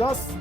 10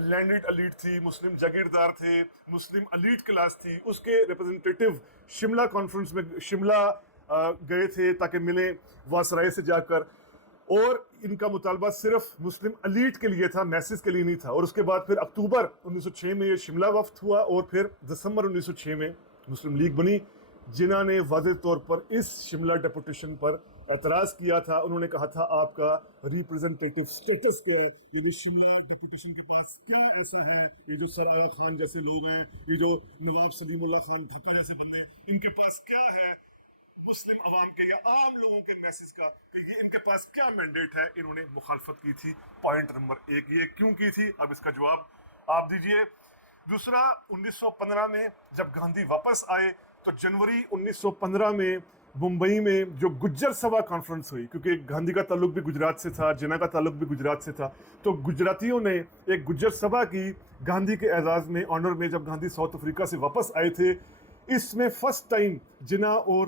landed elite تھی، مسلم جاگیردار تھے، مسلم elite class تھی، اس کے ریپرزنٹیٹو شملہ کانفرنس میں شملہ گئے تھے تاکہ ملیں واسرائے سے جا کر، اور ان کا مطالبہ صرف مسلم الیٹ کے لیے تھا، میسز کے لیے نہیں تھا۔ اور اس کے بعد پھر اکتوبر 1906 میں یہ شملہ وفد ہوا، اور پھر دسمبر 1906 میں مسلم لیگ بنی، جنہوں نے واضح طور پر اس شملہ ڈیپوٹیشن پر اعتراض کیا تھا۔ انہوں نے کہا تھا آپ کا ریپرزنٹیٹو سٹیٹس کیا ہے، یعنی شملہ ڈیپوٹیشن کے پاس کیا ایسا ہے، یہ جو سر آغا خان جیسے لوگ ہیں، یہ جو نواب سلیم اللہ خان بھکا جیسے بندے، ان کے پاس کیا ہے مسلم عوام کے یا عام لوگوں کے میسج کا، کہ یہ ان کے پاس کیا مینڈیٹ ہے۔ انہوں نے مخالفت کی تھی۔ پوائنٹ نمبر 1 یہ کیوں کی تھی، اب اس کا جواب آپ دیجئے۔ دوسرا، 1915 میں جب گاندھی واپس آئے تو جنوری 1915 میں ممبئی میں جو گجر سبھا کانفرنس ہوئی، کیونکہ گاندھی کا تعلق بھی گجرات سے تھا، جناح کا تعلق بھی گجرات سے تھا، تو گجراتیوں نے ایک گجر سبھا کی گاندھی کے اعزاز میں، آنر میں، جب گاندھی ساؤتھ افریقہ سے واپس آئے تھے۔ اس میں فرسٹ ٹائم جناح اور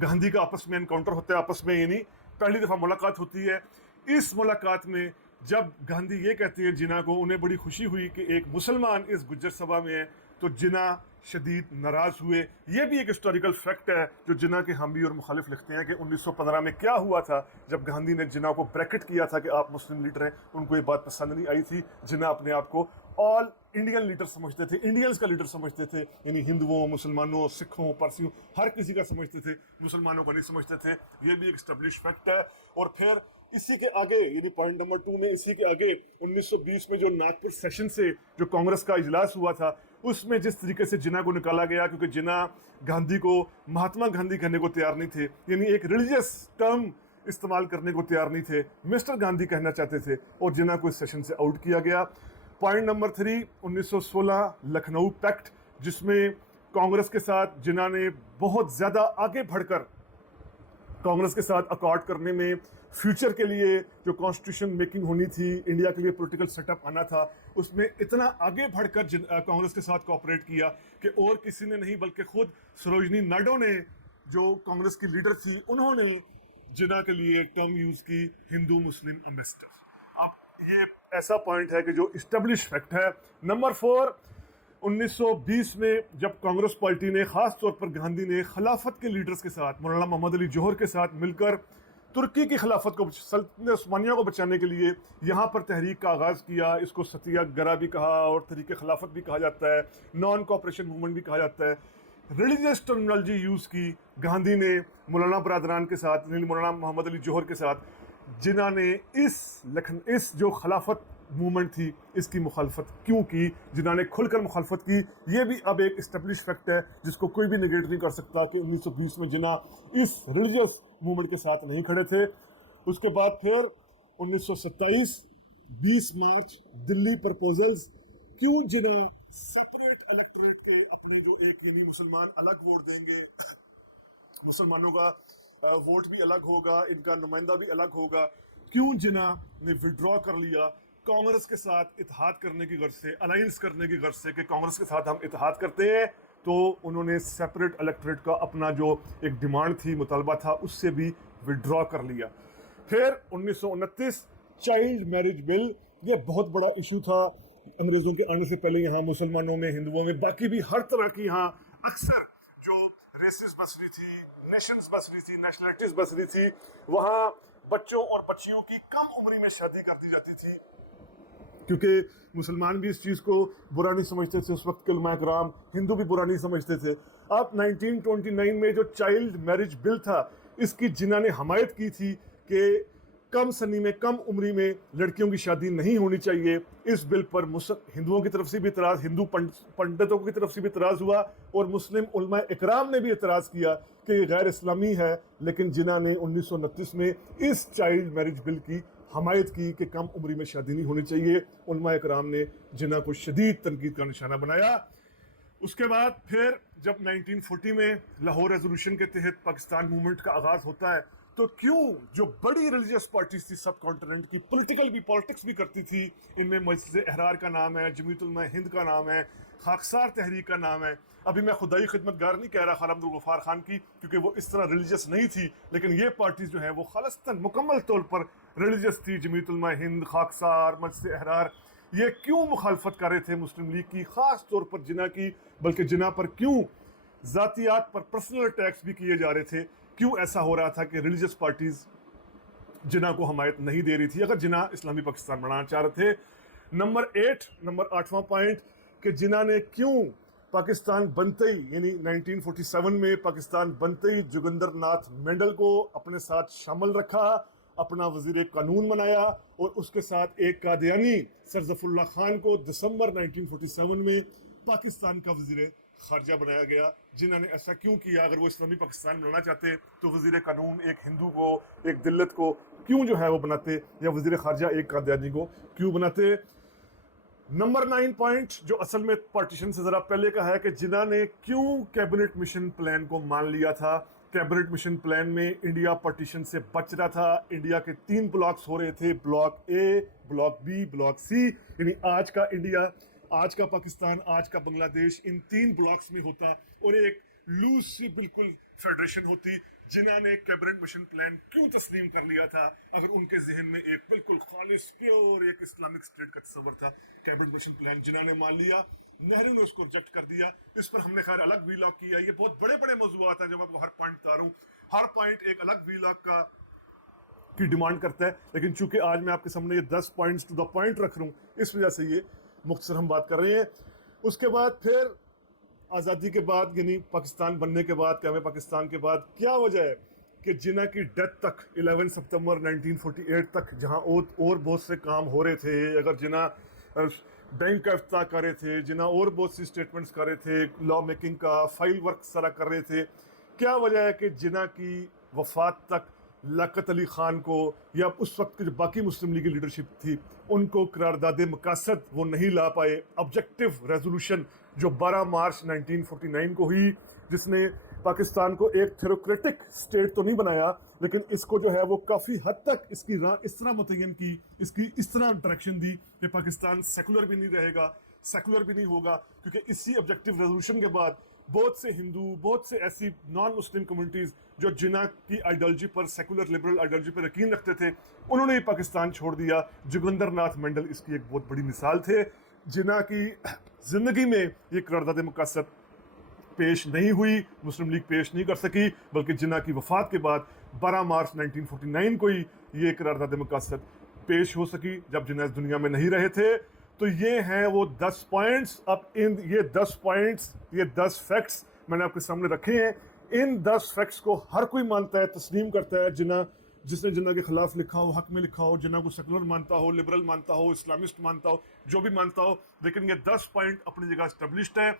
گاندھی کا آپس میں انکاؤنٹر ہوتا ہے، آپس میں، یعنی پہلی دفعہ ملاقات ہوتی ہے۔ اس ملاقات میں جب گاندھی یہ کہتے ہیں جناح کو، انہیں بڑی خوشی ہوئی کہ ایک مسلمان اس گجر سبھا میں ہے، تو جناح شدید ناراض ہوئے۔ یہ بھی ایک ہسٹوریکل فیکٹ ہے جو جناح کے حامی اور مخالف لکھتے ہیں کہ 1915 میں کیا ہوا تھا جب گاندھی نے جناح کو بریکٹ کیا تھا کہ آپ مسلم لیڈر ہیں۔ ان کو یہ بات پسند نہیں آئی تھی۔ جناح اپنے آپ کو آل انڈین لیڈر سمجھتے تھے، انڈینز کا لیڈر سمجھتے تھے، یعنی ہندوؤں، مسلمانوں، سکھوں، پارسیوں، ہر کسی کا سمجھتے تھے، مسلمانوں کا نہیں سمجھتے تھے۔ یہ بھی ایک اسٹیبلش فیکٹ ہے۔ اور پھر اسی کے آگے، یعنی پوائنٹ نمبر 2 میں اسی کے آگے 1920 میں جو ناگپور سیشن سے جو کانگریس کا اجلاس ہوا تھا، اس میں جس طریقے سے جناح کو نکالا گیا، کیونکہ جناح گاندھی کو مہاتما گاندھی کہنے کو تیار نہیں تھے، یعنی ایک ریلیجیس ٹرم استعمال کرنے کو تیار نہیں تھے، مسٹر گاندھی کہنا چاہتے تھے، اور جناح کو اس سیشن سے آؤٹ کیا گیا۔ پوائنٹ نمبر 3، 1916 لکھنؤ پیکٹ، جس میں کانگریس کے ساتھ جناح نے بہت زیادہ آگے بڑھ کر کانگریس کے ساتھ اکارڈ کرنے میں، فیوچر کے لیے جو کانسٹیٹیوشن میکنگ ہونی تھی، انڈیا کے لیے پولیٹیکل سیٹ اپ آنا تھا، اس میں اتنا آگے بڑھ کر کانگریس کے ساتھ کوآپریٹ کیا کہ اور کسی نے نہیں بلکہ خود سروجنی نائیڈو نے، جو کانگریس کی لیڈر تھی، انہوں نے جناح کے لیے ٹرم یوز کی، ہندو مسلم امبیسڈر۔ اب یہ ایسا پوائنٹ ہے کہ جو اسٹیبلش فیکٹ ہے۔ نمبر 4، 1920 میں جب کانگریس پارٹی نے، خاص طور پر گاندھی نے، خلافت کے لیڈرز کے ساتھ، مولانا محمد علی جوہر کے ساتھ مل کر ترکی کی خلافت کو، سلطنت عثمانیہ کو بچانے کے لیے یہاں پر تحریک کا آغاز کیا۔ اس کو ستیہ گرہ بھی کہا اور تحریک خلافت بھی کہا جاتا ہے، نان کوآپریشن موومنٹ بھی کہا جاتا ہے۔ ریلیجیس ٹرمنالوجی یوز کی گاندھی نے مولانا برادران کے ساتھ، مولانا محمد علی جوہر کے ساتھ، جنہوں نے اس جو خلافت موومنٹ تھی اس کی مخالفت کیوں کی، جنہوں نے کھل کر مخالفت کی۔ یہ بھی اب ایک اسٹیبلش فیکٹ ہے جس کو کوئی بھی نگیٹ نہیں کر سکتا کہ 1920 میں جناح اس ریلیجیس موومنٹ کے ساتھ نہیں کھڑے تھے۔ اس کے بعد پھر 1927 20 مارچ دلی پرپوزلز، کیوں جناح سپریٹ الیکٹوریٹ کے اپنے جو ایک، یعنی مسلمان الگ ووٹ دیں گے، مسلمانوں کا ووٹ بھی الگ ہوگا، ان کا نمائندہ بھی الگ ہوگا، کیوں جناح نے وڈرا کر لیا کانگریس کے ساتھ اتحاد کرنے کی غرض سے، الائنس کرنے کی غرض سے کہ کانگریس کے ساتھ ہم اتحاد کرتے ہیں، تو انہوں نے سیپریٹ الیکٹوریٹ کا اپنا جو ایک ڈیمانڈ تھی، مطالبہ تھا، اس سے بھی وڈرا کر لیا۔ پھر 1929 چائلڈ میرج بل، یہ بہت بڑا ایشو تھا انگریزوں کے آنے سے پہلے یہاں مسلمانوں میں، ہندوؤں میں، باقی بھی ہر طرح کی یہاں اکثر جو ریسز بس رہی تھی، نیشنز بس رہی تھی، نیشنلٹیز بس رہی تھی، وہاں بچوں اور بچیوں کی کم عمری میں شادی کرتی جاتی تھی، کیونکہ مسلمان بھی اس چیز کو برا نہیں سمجھتے تھے اس وقت کے علماء کرام، ہندو بھی برا نہیں سمجھتے تھے۔ اب 1929 میں جو چائلڈ میرج بل تھا، اس کی جنہوں نے حمایت کی تھی کہ کم سنی میں، کم عمری میں لڑکیوں کی شادی نہیں ہونی چاہیے، اس بل پر ہندوؤں کی طرف سے بھی اعتراض، ہندو پنڈتوں کی طرف سے بھی اعتراض ہوا، اور مسلم علماء اکرام نے بھی اعتراض کیا کہ یہ غیر اسلامی ہے، لیکن جنہوں نے 1929 میں اس چائلڈ میرج بل کی حمایت کی کہ کم عمری میں شادی نہیں ہونی چاہیے، علماء اکرام نے جناح کو شدید تنقید کا نشانہ بنایا۔ اس کے بعد پھر جب 1940 میں لاہور ریزولوشن کے تحت پاکستان موومنٹ کا آغاز ہوتا ہے، تو کیوں جو بڑی ریلیجیس پارٹیز تھی سب کانٹیننٹ کی، پالیٹکس بھی کرتی تھی، ان میں مجلس احرار کا نام ہے، جمعیت علماء ہند کا نام ہے، خاکسار تحریک کا نام ہے۔ ابھی میں خدائی خدمت گار نہیں کہہ رہا خواجہ عبدالغفار خان کی، کیونکہ وہ اس طرح ریلیجیس نہیں تھی، لیکن یہ پارٹیز جو ہیں وہ خالصتاً مکمل طور پر ریلیجیس تھی، جمعیت علماء ہند، خاکسار، مجلس احرار۔ یہ کیوں مخالفت کر رہے تھے مسلم لیگ کی، خاص طور پر جناح کی، بلکہ جناح پر کیوں ذاتیات پر پرسنل اٹیکس بھی کیے جا رہے تھے، کیوں ایسا ہو رہا تھا کہ ریلیجس پارٹیز جناح کو حمایت نہیں دے رہی تھی اگر جناح اسلامی پاکستان بنانا چاہ رہے تھے۔ نمبر 8واں پوائنٹ کہ جناح نے کیوں پاکستان بنتے ہی یعنی 1947 میں پاکستان بنتے ہی جوگندر ناتھ مینڈل کو اپنے ساتھ شامل رکھا، اپنا وزیر قانون بنایا، اور اس کے ساتھ ایک قادیانی سر ظفر اللہ خان کو دسمبر 1947 میں پاکستان کا وزیر خارجہ بنایا گیا۔ جنہوں نے ایسا کیوں کیا؟ اگر وہ اسلامی پاکستان بنانا چاہتے تو وزیر قانون ایک ہندو کو، ایک دلت کو کیوں جو ہے وہ بناتے، یا وزیر خارجہ ایک قادیانی کو کیوں بناتے؟ نمبر 9 پوائنٹ جو اصل میں پارٹیشن سے ذرا پہلے کا ہے کہ جناح نے کیوں کیبنٹ مشن پلان کو مان لیا تھا۔ کیبنٹ مشن پلان میں انڈیا پارٹیشن سے بچ رہا تھا، انڈیا کے 3 بلاکس ہو رہے تھے، block A, block B, block C, یعنی آج کا انڈیا، آج کا پاکستان، آج کا بنگلہ دیش ان 3 بلاکس میں ہوتا اور ایک لوز سی بالکل فیڈریشن ہوتی۔ جنہوں نے کیبنٹ مشن پلان کیوں تسلیم کر لیا تھا اگر ان کے ذہن میں ایک بالکل خالص پیور ایک اسلامک اسٹیٹ کا تصور تھا؟ کیبنٹ مشن پلان جنہوں نے مان لیا، نہرو نے اس کو ریجیکٹ کر دیا۔ اس پر ہم نے خیر الگ وی لاگ کیا، یہ بہت بڑے بڑے موضوعات ہیں جو میں آپ کو ہر پوائنٹ بتا رہا ہوں، ہر پوائنٹ ایک الگ وی لاگ کی ڈیمانڈ کرتا ہے، لیکن چونکہ آج میں آپ کے سامنے یہ 10 پوائنٹس ٹو دا پوائنٹ رکھ رہا ہوں اس وجہ سے یہ مختصر ہم بات کر رہے ہیں۔ اس کے بعد پھر آزادی کے بعد یعنی پاکستان بننے کے بعد، قیام پاکستان کے بعد کیا وجہ ہے کہ جناح کی ڈیتھ تک 11 ستمبر 1948 تک جہاں اور بہت سے کام ہو رہے تھے، اگر جناح بینک کا افتتاح کر رہے تھے، جناح اور بہت سی اسٹیٹمنٹس کر رہے تھے، لا میکنگ کا فائل ورک سارا کر رہے تھے، کیا وجہ ہے کہ جناح کی وفات تک لیاقت علی خان کو یا اس وقت کے جو باقی مسلم لیگی لیڈرشپ تھی ان کو قرارداد مقاصد وہ نہیں لا پائے؟ آبجیکٹو ریزولوشن جو 12 مارچ 1949 کو ہوئی، جس نے پاکستان کو ایک تھیوریٹک اسٹیٹ تو نہیں بنایا لیکن اس کو جو ہے وہ کافی حد تک اس کی راہ اس طرح متعین کی، اس کی اس طرح ڈائریکشن دی کہ پاکستان سیکولر بھی نہیں رہے گا، سیکولر بھی نہیں ہوگا، کیونکہ اسی آبجیکٹو ریزولوشن کے بعد بہت سے ہندو، بہت سے ایسی نان مسلم کمیونٹیز جو جناح کی آئیڈیالوجی پر، سیکولر لبرل آئیڈیالوجی پر یقین رکھتے تھے، انہوں نے ہی پاکستان چھوڑ دیا۔ جوگندر ناتھ منڈل اس کی ایک بہت بڑی مثال تھے۔ جناح کی زندگی میں یہ قرارداد مقاصد پیش نہیں ہوئی، مسلم لیگ پیش نہیں کر سکی، بلکہ جناح کی وفات کے بعد 12 مارچ 1949 کو ہی یہ قرارداد مقاصد پیش ہو سکی جب جناح اس دنیا میں نہیں رہے تھے۔ تو یہ ہیں وہ 10 پوائنٹس۔ اب یہ 10 پوائنٹس، یہ 10 فیکٹس میں نے آپ کے سامنے رکھے ہیں۔ ان 10 فیکٹس کو ہر کوئی مانتا ہے، تسلیم کرتا ہے۔ جس نے جناح کے خلاف لکھا ہو، حق میں لکھا ہو، جناح کو سیکولر مانتا ہو، لبرل مانتا ہو، اسلامسٹ مانتا ہو، جو بھی مانتا ہو، لیکن یہ 10 پوائنٹ اپنی جگہ اسٹیبلشڈ ہیں۔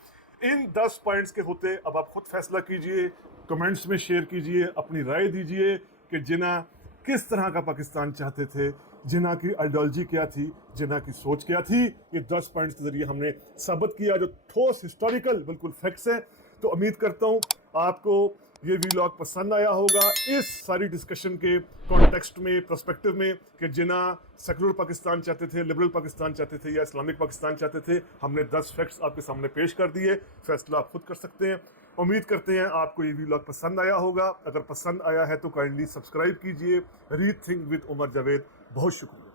ان 10 پوائنٹس کے ہوتے اب آپ خود فیصلہ کیجئے، کمنٹس میں شیئر کیجئے، اپنی رائے دیجئے کہ جناح کس طرح کا پاکستان چاہتے تھے، جناح کی آئیڈیالوجی کیا تھی، جناح کی سوچ کیا تھی۔ یہ 10 پوائنٹس کے ذریعے ہم نے ثابت کیا جو ٹھوس ہسٹوریکل بالکل فیکٹس ہیں۔ تو امید کرتا ہوں آپ کو یہ ویلاگ پسند آیا ہوگا اس ساری ڈسکشن کے کانٹیکسٹ میں، پرسپیکٹو میں، کہ جناح سیکولر پاکستان چاہتے تھے، لبرل پاکستان چاہتے تھے یا اسلامک پاکستان چاہتے تھے۔ ہم نے 10 فیکٹس آپ کے سامنے پیش کر دیے، فیصلہ آپ خود کر سکتے ہیں۔ امید کرتے ہیں آپ کو یہ ویلاگ پسند آیا ہوگا۔ اگر پسند آیا ہے تو کائنڈلی سبسکرائب کیجئے۔ ری تھنک ود عمر جاوید۔ بہت شکریہ۔